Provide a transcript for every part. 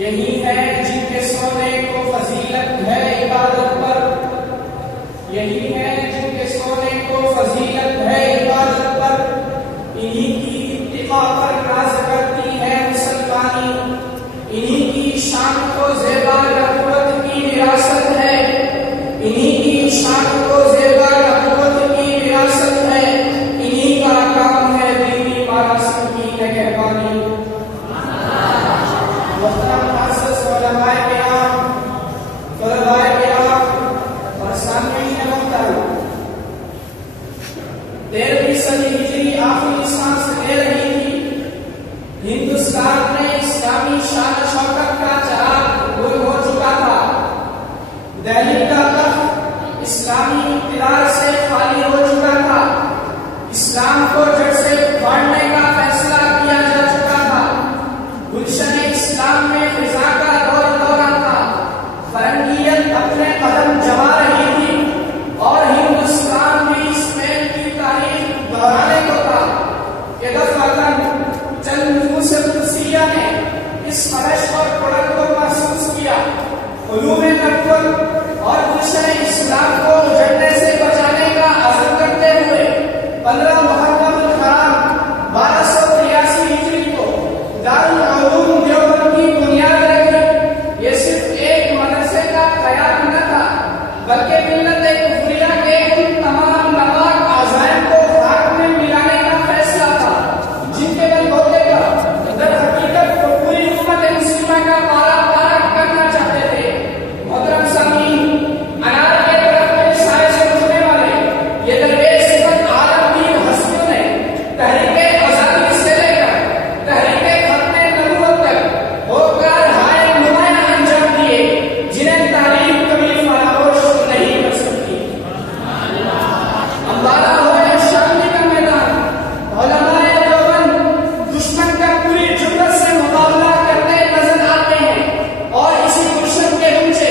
यही है जिनके सोने को फजीलत है इबादत पर, यही है जिनके सोने को फजीलत है इबादत पर, इन्हीं की इत्तिका पर नाज करती है मुसलमानी, इन्हीं की शान को ज़ेबा नबुवत की विरासत है, इन्हीं की शान को ज़ेबा नबुवत की विरासत है, इन्हीं का काम है दीनी मरासिम की निगहबानी। आखिरी सांस ले रही थी, हिंदुस्तान में इस्लामी शान शौकत का चराग गुल हो चुका था। दिल्ली का तख्त इस्लामी इक़्तिदार से खाली हो चुका था। इस्लाम को जड़ से उखाड़ने का फैसला किया जा चुका था। गुलशन इस्लाम में फिजा का दौर दौरा था। फरंगियत अपने कदम जमा रही थी और हिंदुस्तान भी इसमें की तारीख दोहराने को था। चंद नफूस कुदसिया ने इस खरश और पड़क को महसूस किया। उलूम-ए नबुव्वत और गुलशन इस्लाम को उजड़ने से बचाने का अज़्म करते हुए 15 मुहर्रम अल-हराम 1283 हिजरी को दारुल उलूम देवबंद की बुनियाद रखी। ये सिर्फ एक मदरसे का क़याम न था, बल्कि मिल्लत-ए-कुफ़रिया के उन तमाम नापाक अज़ाइम को खाक में मिलाने का फैसला था जिनके बलबूते पर दर हकीकत को पूरी उम्मत मुस्लिमा का पारा पारा करना चाहते थे। मोहतरम सामीन, अनार के दरख्त के साए से उठने वाले ये दरवेश आलमगीर हस्तियों ने तहरीके आजादी से लेकर तहरीके खत्मे नबुव्वत तक होकर हाय नुमाया अंजाम दिए, जिन्हें तारीख कभी फरामोश नहीं कर सकती। अंबाला हो या शांति का मैदान, उलमाए देवबंद दुश्मन का पूरी जुर्रत से मुकाबला करते नजर आते हैं और इसी गुलशन के नीचे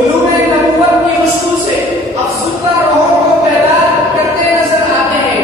उलूम-ए नबुव्वत की खुशबू से अफसुदा रूहों को पैदा करते नजर आते हैं।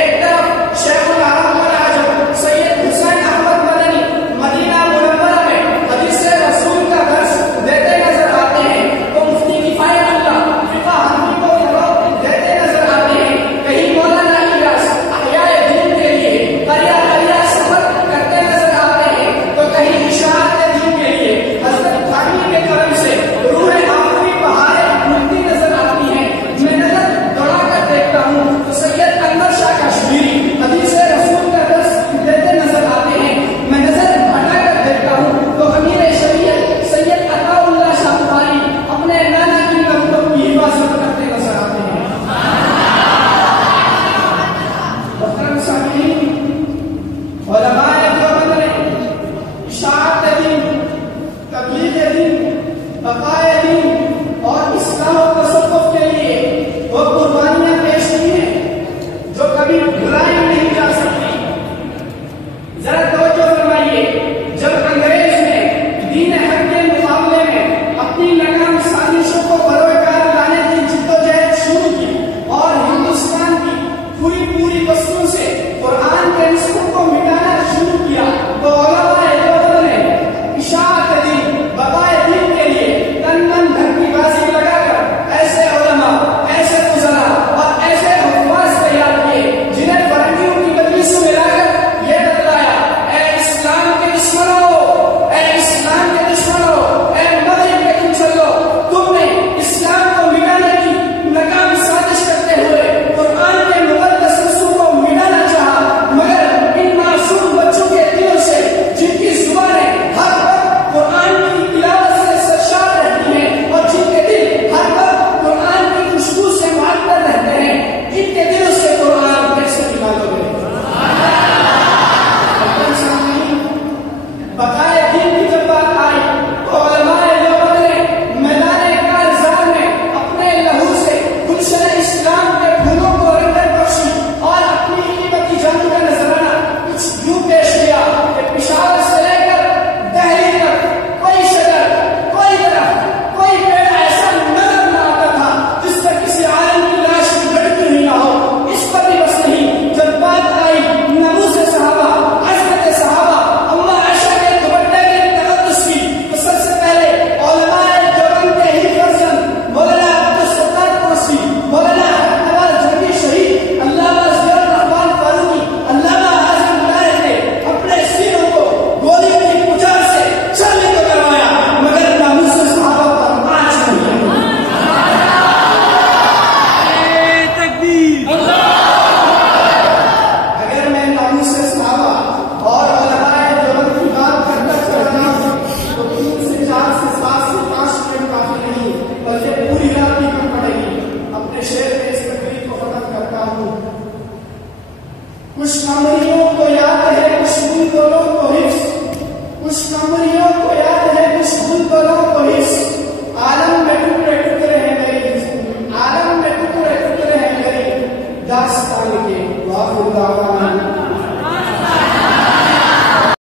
एक तरफ शेखुल अरब वल अजम सैयद हुसैन अहमद मदनी मदीना मुनव्वरा में हदीस रसूल का दर्स देते नजर आते हैं, तो मुफ्ती किफायतुल्लाह फिक़ह हनफी को फरोग़ देते नजर आते हैं। कहीं मौलाना इलियास अहयाए दीन के लिए करिया करिया सफर करते नजर आते हैं, तो कहीं इशाअत दीन के लिए हज़रत थानी के करम से रूह आखिरी बहारें फूलती नजर आती हैं। मैं नजर दौड़ाकर देखता हूँ तो सैयद अनवर शाह कश्मीरी हदीस रसूल का दर्स देते नजर आते हैं। मैं नजर हटाकर देखता हूँ तो अमीर शरीयत सैयद अताउल्लाह शाह बुखारी अपने नाना की नबुव्वत की हिफाजत करते नजर आते हैं। मोहतरम सामीन, उलमाए देवबंद ने इशाअत दीन, तबलीग दीन, बक़ाए दीन और इस्लाह व तसव्वुफ़ के लिए वो कुर्बानियां पेश की हैं जो कभी भुलाई नहीं जा सकती। जरा